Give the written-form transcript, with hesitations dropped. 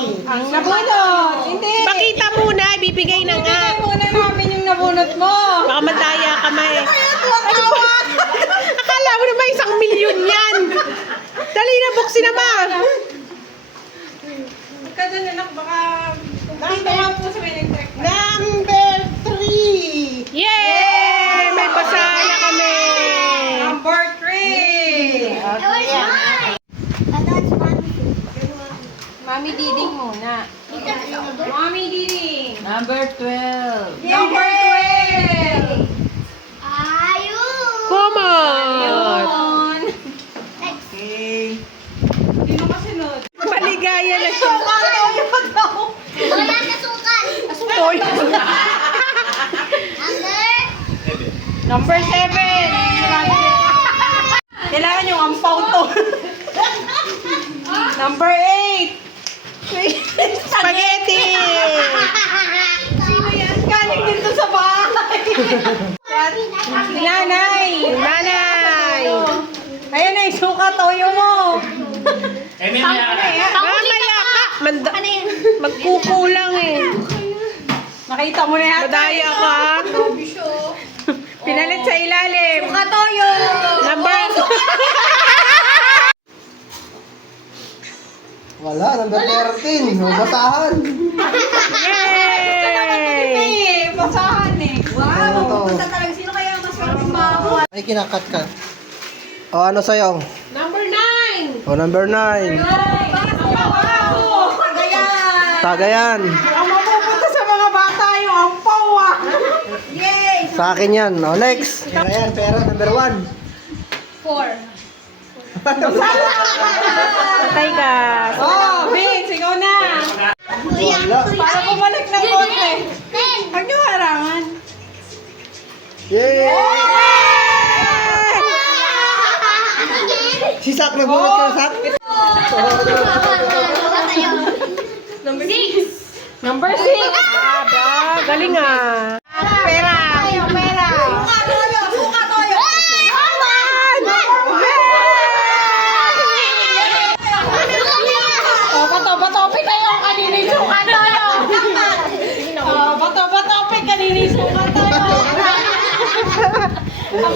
Ang nabunot. Hindi. Pakita muna, ibibigay na nga. Ibigay muna namin yung nabunot mo. Baka madaya ka ma eh. Ano ba? Akala mo naman 1,000,000 yan. Dali na, buksin na ba? Kada na lang, baka dito nga po sa may nag-check. Number 3. Yay! May basahan na kami. Number 3. Mami Diding muna. Mami Diding. Number 12. Number 12. Come on. Ayun. Okay. Sino kasunod? Maligaya na siya. Toy. Number 7. Kailangan yung ampaw to. Number 8. Spaghetti. Sino yan? Galing dito sa bahay. Si Nanay. Nanay. Ayan na yung suka toyo mo. Mamaya ka. Magkukulang eh. Nakita mo na yata. Madaya ka. Pinalit sa ilalim. Suka toyo. Number... Wala, number 13. Basahan. Yay! Basahan eh. Ano to? Talagang sino kaya mas mabaho? Ay, kinakat ka. O, ano sa'yo? Number 9. O, number 9. Tagayan. Tagayan. Ang mapupunta sa mga bata yung ampaw ah. Yay! Sa akin yan. O, next. Tagayan, pera, number 1. 4. Patay ka. Oh, Vince, ikaw na. Wala. Para bumalik ng konti. Huwag niyo harangan. Yay! Si Sak, nagbunot ka, Sak? Number 6. Galing ah. Pera. Pera. Suka toyo. Suka toyo. Oh, bato. Pika yung kanina yung suka toyo. Oh, bato. Pika kanina yung suka toyo. Ang